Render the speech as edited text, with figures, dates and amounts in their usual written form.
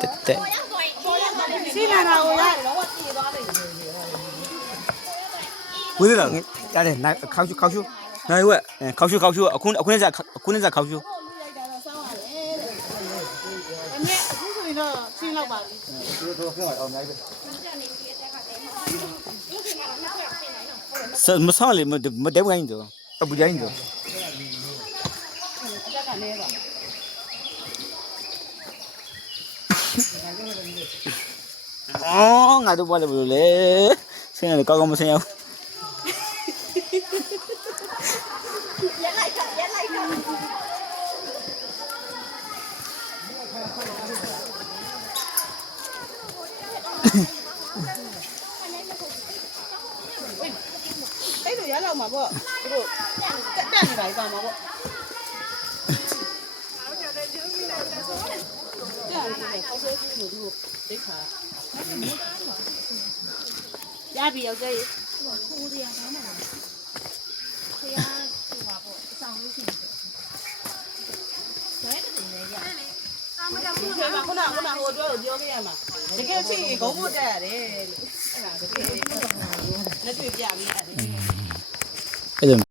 တဲ့စီလာတာကိုရတယ်တော့တည်သွားလိမ့်မယ်ဝေးသေးလားရတယ်နိုင်ခေါက်ရှုနိုင်ဝက်ခေါက်ရှုအခုနဲ့စားခေါက်ရှုရိုက်တာတော့စောင်းရတယ်တဲ့အမေအခုဆိုရင်တော့ရှင်းလောက်ပါပြီတို့ပြောအောင်နိုင်ပဲမဆောင်းလေမတဲဝိုင်းတော့အပူကြိုင်းတော့အတက်ကနဲပါအော်ငါတို့ဘာလဲဘလို့လဲဆင်းရတယ်ကောင်းမဆင်းရဘူးရက်လိုက်တော့အဲ့လိုရလောက်မှာပေါ့တို့တက်နေပါကောင်းမှာပေါ့ရပြီယောက်ျားရေခိုးတရားကောင်းမှာဆရာဟိုပါပေါ့အဆောင်လို့ရှိရင်ဘယ်တည်းလဲရဒီမှာခုနဟိုပြောလို့ပြောခဲ့ရမှာတကယ်ချစ်ရင်ဂုံးဖို့တက်ရတယ်လို့အဲ့ဒါတကယ်လက်တွေ့ပြပြီးရတယ်အဲ့လို